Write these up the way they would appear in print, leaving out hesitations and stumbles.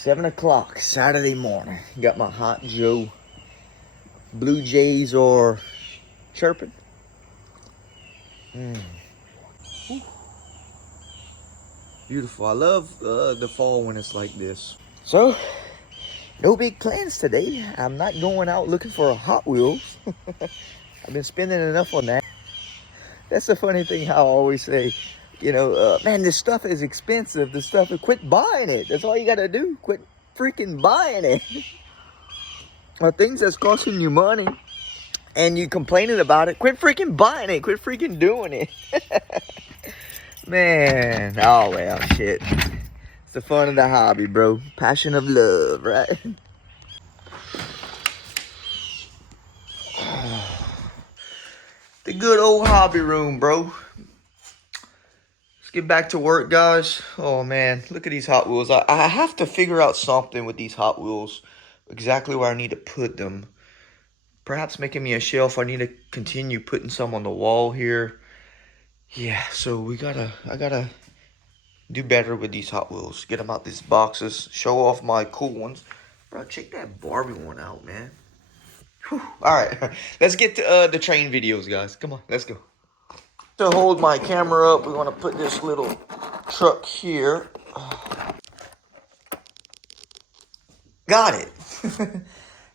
7 o'clock Saturday morning. Got my hot Joe. Blue Jays are chirping. Beautiful. I love the fall when it's like this. So, no big plans today. I'm not going out looking for a Hot Wheels. I've been spending enough on that. That's the funny thing how I always say, you know, man, this stuff is expensive. This stuff, quit buying it. That's all you got to do. Quit freaking buying it. Or things that's costing you money and you complaining about it, quit freaking buying it. Quit freaking doing it. Man, oh well, shit. It's the fun of the hobby, bro. Passion of love, right? The good old hobby room, bro. Let's get back to work, guys. Oh, man. Look at these Hot Wheels. I have to figure out something with these Hot Wheels. Exactly where I need to put them. Perhaps making me a shelf. I need to continue putting some on the wall here. Yeah, so I gotta do better with these Hot Wheels. Get them out these boxes. Show off my cool ones. Bro, check that Barbie one out, man. Whew. All right, let's get to the train videos, guys. Come on, let's go. To hold my camera up, we want to put this little truck here. Got it.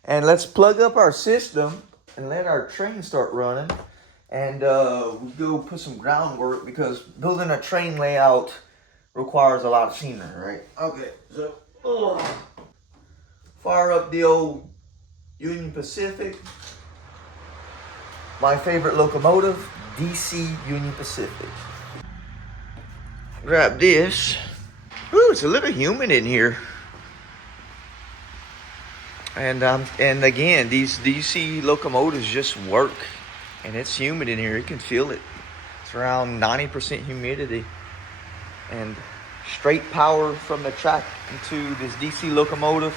And let's plug up our system and let our train start running. And we go put some groundwork because building a train layout requires a lot of scenery, right? Okay, so fire up the old Union Pacific. My favorite locomotive, DC Union Pacific. Grab this. Ooh, it's a little humid in here. And again, these DC locomotives just work. And it's humid in here. You can feel it. It's around 90% humidity. And straight power from the track into this DC locomotive.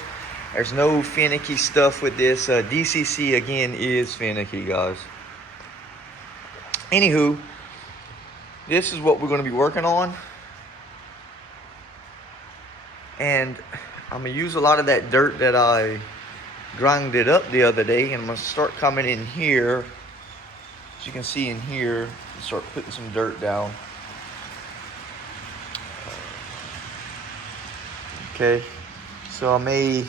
There's no finicky stuff with this. DCC, again, is finicky, guys. Anywho, this is what we're going to be working on. And I'm going to use a lot of that dirt that I grinded up the other day. And I'm going to start coming in here. As you can see in here, start putting some dirt down. Okay, so I'm going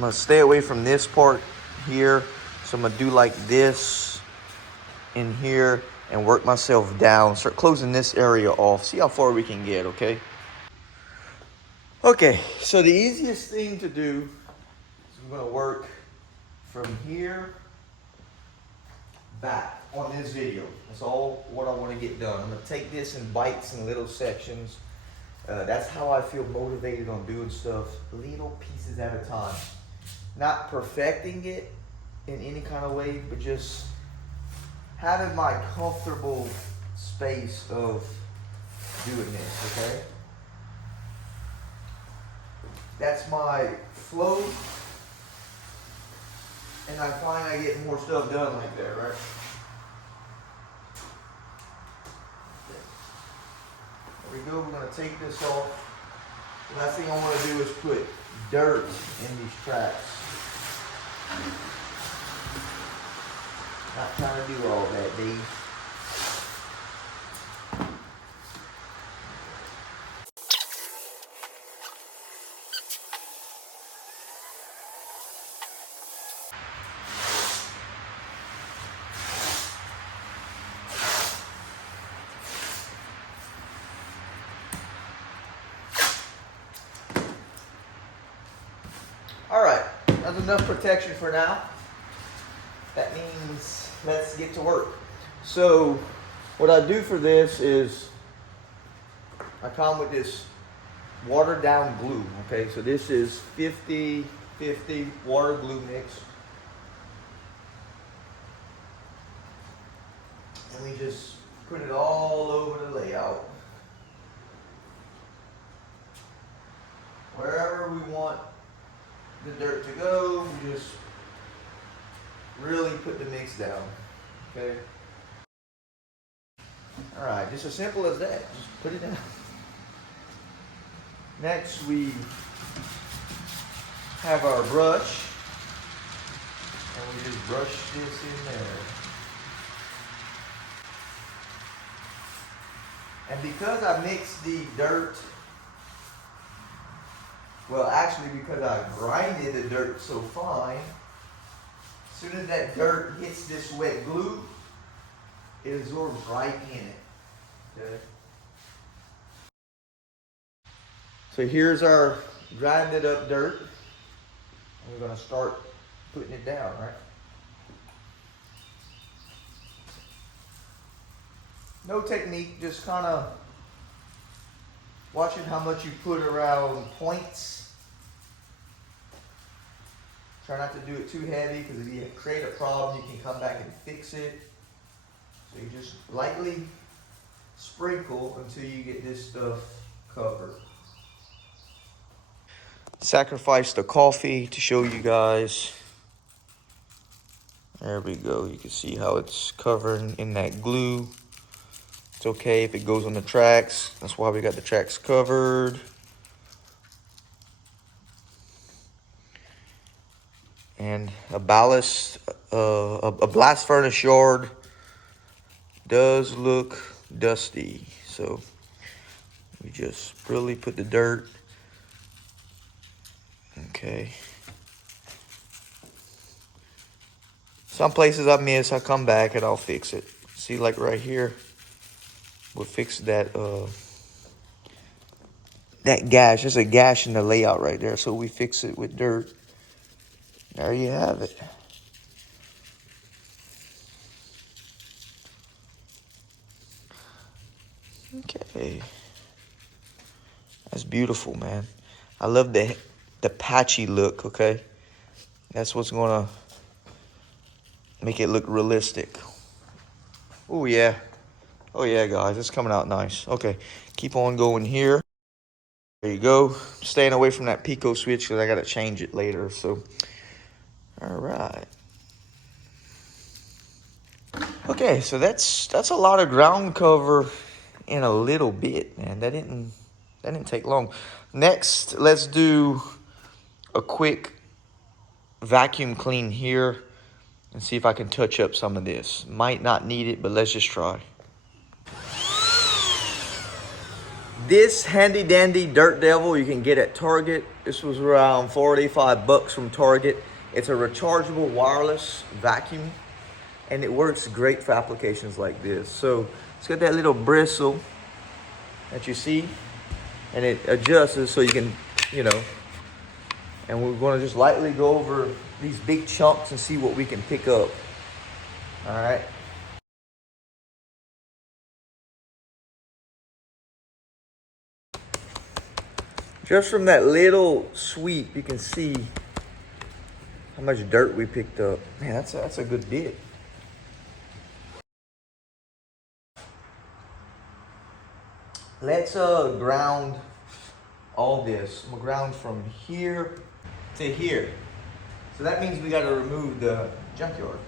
to stay away from this part here. So I'm going to do like this in here and work myself down. Start closing this area off. See how far we can get, okay? Okay, so the easiest thing to do is I'm going to work from here back on this video. That's all what I want to get done. I'm going to take this in bites and little sections. That's how I feel motivated on doing stuff, little pieces at a time. Not perfecting it in any kind of way, but just having my comfortable space of doing this, okay? That's my flow, and I find I get more stuff done like that, right? There we go, we're going to take this off. The last thing I want to do is put dirt in these tracks. Not trying to do all that, Dave. Alright, that's enough protection for now. That means let's get to work. So what I do for this is I come with this watered down glue. Okay, so this is 50-50 water glue mix. And we just put it all over the layout. Wherever we want the dirt to go, we just really put the mix down, okay? All right, just as simple as that. Just put it down. Next, we have our brush, and we just brush this in there. And because I mixed the dirt, well, actually because I grinded the dirt so fine, as soon as that dirt hits this wet glue, it absorbs right in it. Okay. So here's our grinded up dirt. And we're going to start putting it down, right? No technique, just kind of watching how much you put around points. Try not to do it too heavy, because if you create a problem, you can come back and fix it. So you just lightly sprinkle until you get this stuff covered. Sacrifice the coffee to show you guys. There we go. You can see how it's covered in that glue. It's okay if it goes on the tracks. That's why we got the tracks covered. And a ballast, a blast furnace yard does look dusty. So we just really put the dirt. Okay. Some places I miss, I come back and I'll fix it. See, like right here, we'll fix that that gash. There's a gash in the layout right there, so we fix it with dirt. There you have it. Okay. That's beautiful, man. I love the patchy look, okay? That's what's gonna make it look realistic. Oh yeah. Oh yeah, guys, it's coming out nice. Okay, keep on going here. There you go. Staying away from that Pico switch because I gotta change it later, so. All right. Okay, so that's a lot of ground cover in a little bit, man. That didn't take long. Next, let's do a quick vacuum clean here and see if I can touch up some of this. Might not need it, but let's just try. This handy dandy Dirt Devil you can get at Target. This was around 45 bucks from Target. It's a rechargeable wireless vacuum, and it works great for applications like this. So it's got that little bristle that you see, and it adjusts so you can, and we're going to just lightly go over these big chunks and see what we can pick up. All right. Just from that little sweep, you can see how much dirt we picked up. Man, that's a good bit. Let's ground all this. We'll ground from here to here. So that means we got to remove the junkyard.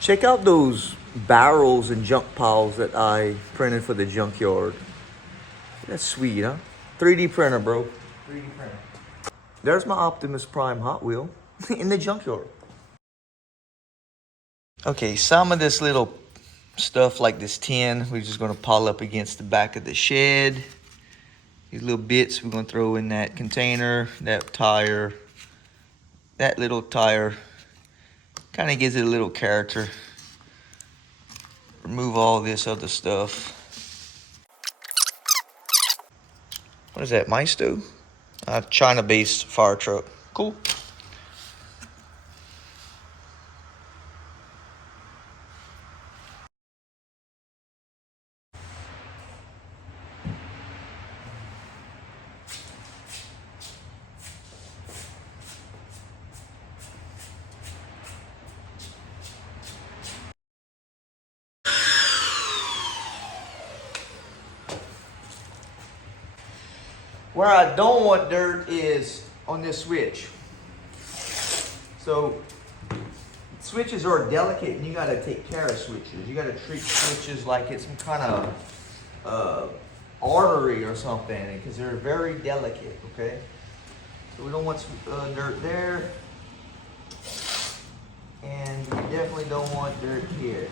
Check out those barrels and junk piles that I printed for the junkyard. That's sweet, huh? 3D printer, bro. 3D printer. There's my Optimus Prime Hot Wheel in the junkyard. Okay, some of this little stuff like this tin, we're just gonna pile up against the back of the shed. These little bits we're gonna throw in that container, that tire, that little tire. Kind of gives it a little character. Remove all this other stuff. What is that, Maisto? China-based fire truck. Cool. Where I don't want dirt is on this switch. So switches are delicate, and you got to take care of switches. You got to treat switches like it's some kind of artery or something, because they're very delicate. Okay, so we don't want some dirt there, and we definitely don't want dirt here.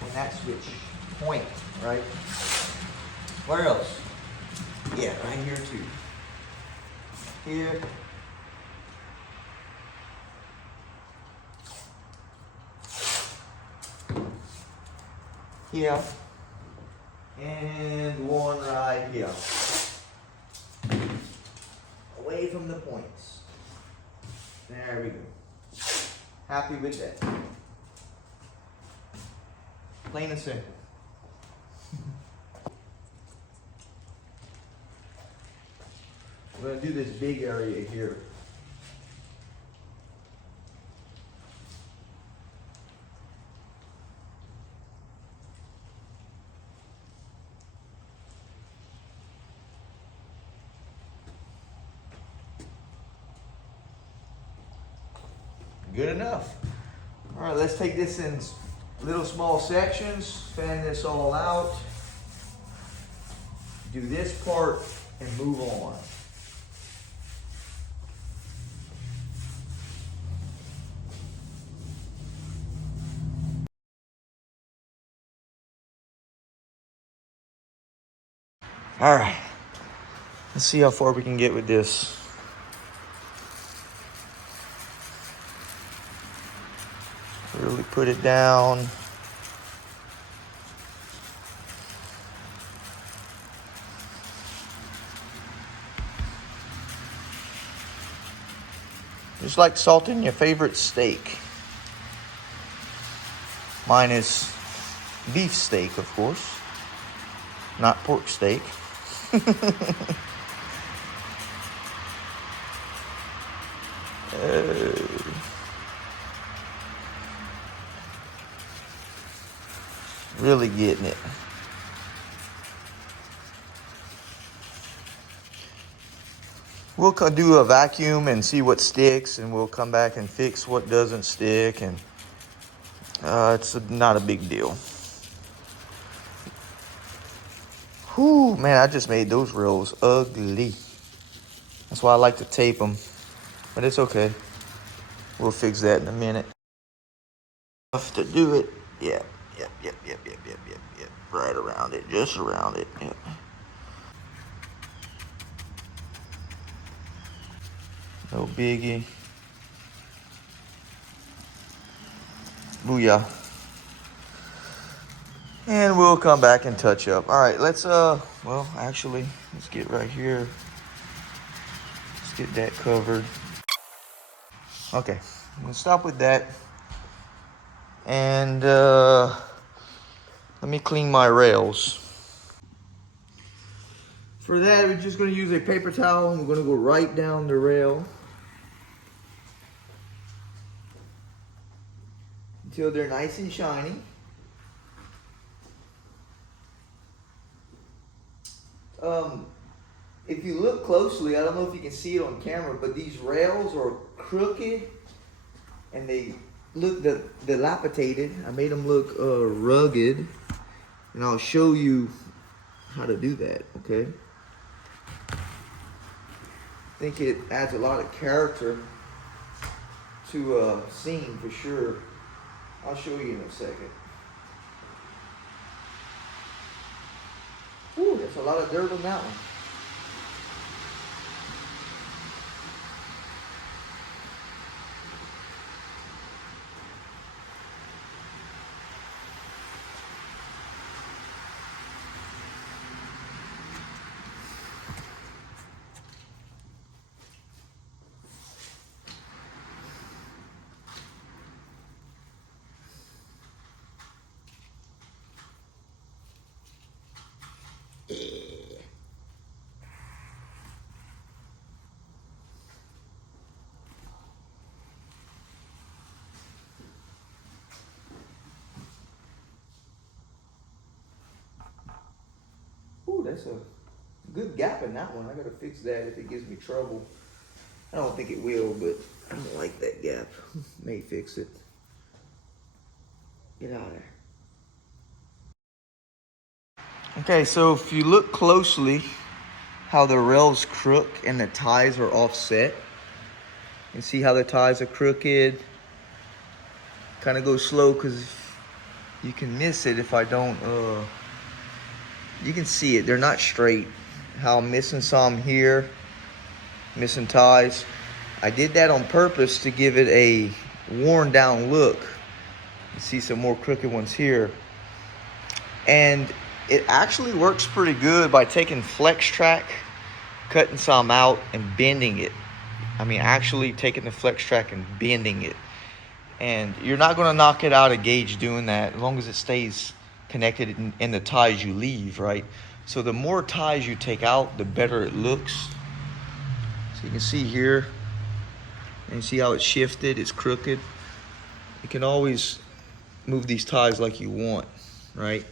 And that switch point, right? Where else? Yeah, right here too. Here. Here. And one right here. Away from the points. There we go. Happy with that. Plain and simple. We're going to do this big area here. Good enough. All right, let's take this in little small sections, fan this all out, do this part, and move on. All right, let's see how far we can get with this. Really put it down. Just like salting your favorite steak. Mine is beef steak, of course, not pork steak. Really getting it. We'll do a vacuum and see what sticks, and we'll come back and fix what doesn't stick, and it's not a big deal. Whew, man, I just made those rails ugly. That's why I like to tape them, but it's okay. We'll fix that in a minute. Enough to do it. Yeah. Yep. Right around it, just around it. Yep. No biggie. Booyah. And we'll come back and touch up. All right, let's well, actually, let's get right here. Let's get that covered. Okay, I'm gonna stop with that. And let me clean my rails. For that, we're just going to use a paper towel, and we're going to go right down the rail until they're nice and shiny. If you look closely, I don't know if you can see it on camera, but these rails are crooked and they look dilapidated. I made them look rugged, and I'll show you how to do that, okay? I think it adds a lot of character to a scene for sure. I'll show you in a second. Ooh, there's a lot of dirt on that one. Ooh, that's a good gap in that one. I gotta fix that if it gives me trouble. I don't think it will, but I don't like that gap. May fix it. Get out of there. Okay, so if you look closely, how the rails crook and the ties are offset. You see how the ties are crooked. Kind of go slow because you can miss it if I don't. You can see it. They're not straight. How I'm missing some here, missing ties. I did that on purpose to give it a worn down look. You see some more crooked ones here. And it actually works pretty good by taking flex track, cutting some out and bending it. I mean, actually taking the flex track and bending it. And you're not going to knock it out of gauge doing that as long as it stays connected in the ties you leave, right? So the more ties you take out, the better it looks. So you can see here, and you see how it's shifted, it's crooked. You can always move these ties like you want, right?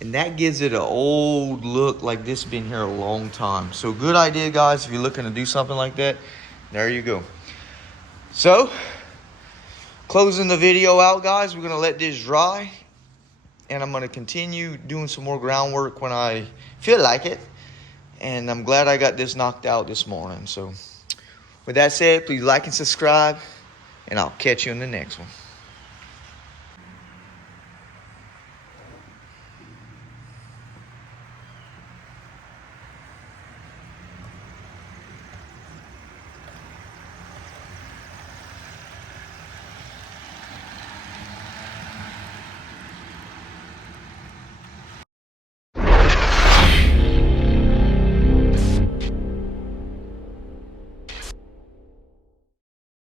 And that gives it an old look, like this has been here a long time. So good idea, guys, if you're looking to do something like that. There you go. So, closing the video out, guys, we're going to let this dry. And I'm going to continue doing some more groundwork when I feel like it. And I'm glad I got this knocked out this morning. So, with that said, please like and subscribe. And I'll catch you in the next one.